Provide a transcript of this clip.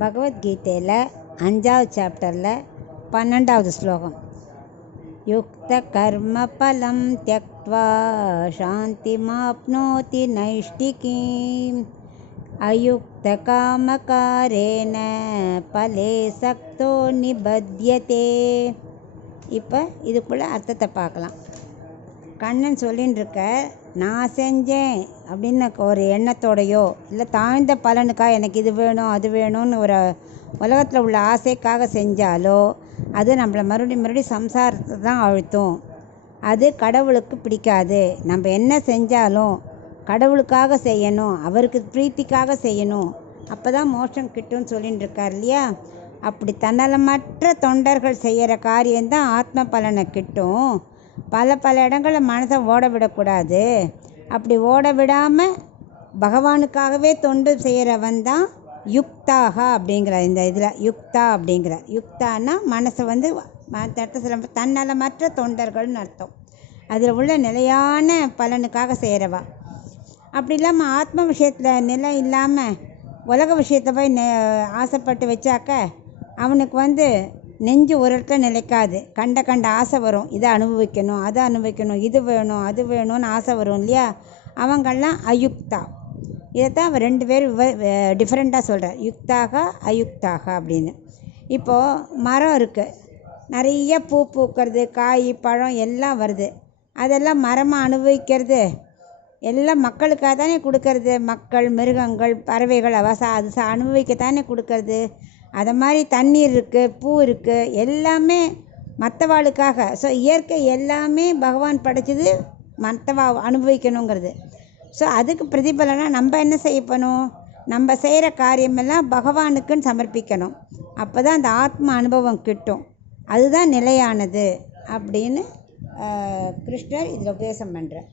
பகவத்கீதையில் 5வது சாப்டரில் 12வது ஸ்லோகம். யுக்த கர்ம பலம் த்யக்த்வா சாந்திமாப்னோதி நைஷ்டிகீம் அயுக்த காமகாரேன பலே சக்தோ நிபத்யதே. இப்போ இதுக்குள்ளே அர்த்தத்தை பார்க்கலாம். கண்ணன் சொல்லின்னு இருக்க, நான் செஞ்சேன் அப்படின்னு ஒரு எண்ணத்தோடையோ இல்லை தாழ்ந்த பலனுக்காக எனக்கு இது வேணும் அது வேணும்னு ஒரு உலகத்தில் உள்ள ஆசைக்காக செஞ்சாலோ அது நம்மளை மறுபடியும் சம்சாரத்தை தான் அழுத்தும். அது கடவுளுக்கு பிடிக்காது. நம்ம என்ன செஞ்சாலும் கடவுளுக்காக செய்யணும், அவருக்கு பிரீத்திக்காக செய்யணும், அப்போ தான் மோட்சம் கிட்டும்னு சொல்லின்னு இருக்கார் இல்லையா. அப்படி தன்னலமற்ற தொண்டர்கள் செய்கிற காரியம்தான் ஆத்ம பலனை கிட்டும். பல இடங்களில் மனசை ஓட விடக்கூடாது. அப்படி ஓட விடாமல் பகவானுக்காகவே தொண்டு செய்கிறவன் தான் யுக்தாக அப்படிங்கிற இந்த இதில் யுக்தா அப்படிங்கிற யுக்தானா மனசை தன்னலமற்ற தொண்டர்கள்னு அர்த்தம். அதில் உள்ள நிலையான பலனுக்காக செய்கிறவா. அப்படி இல்லாமல் ஆத்ம விஷயத்தில் நிலை இல்லாமல் உலக விஷயத்தை போய் ஆசைப்பட்டு வச்சாக்க அவனுக்கு நெஞ்சு ஒரு இடத்துல நிலைக்காது. கண்ட ஆசை வரும். இதை அனுபவிக்கணும், அதை அனுபவிக்கணும், இது வேணும் அது வேணும்னு ஆசை வரும் இல்லையா. அவங்கெல்லாம் அயுக்தா. இதைத்தான் அவர் 2 பேர் டிஃப்ரெண்ட்டாக சொல்கிறார், யுக்தாக அயுக்தாக அப்படின்னு. இப்போது மரம் இருக்குது, நிறைய பூ பூக்கிறது, காய் பழம் எல்லாம் வருது. அதெல்லாம் மரமாக அனுபவிக்கிறது எல்லாம் மக்களுக்காக தானே கொடுக்கறது. மக்கள், மிருகங்கள், பறவைகள் அது அனுபவிக்கத்தானே கொடுக்கறது. அதை மாதிரி தண்ணீர் இருக்குது, பூ இருக்குது, எல்லாமே மற்றவாளுக்காக. ஸோ இயற்கை எல்லாமே பகவான் படைச்சது மற்றவா அனுபவிக்கணுங்கிறது. ஸோ அதுக்கு பிரதிபலனாக நம்ம என்ன செய்யணும், நம்ம செய்கிற காரியமெல்லாம் பகவானுக்குன்னு சமர்ப்பிக்கணும். அப்போ தான் அந்த ஆத்ம அனுபவம் கிட்டும். அதுதான் நிலையானது அப்படின்னு கிருஷ்ணர் இதில் உபதேசம் பண்ணுறார்.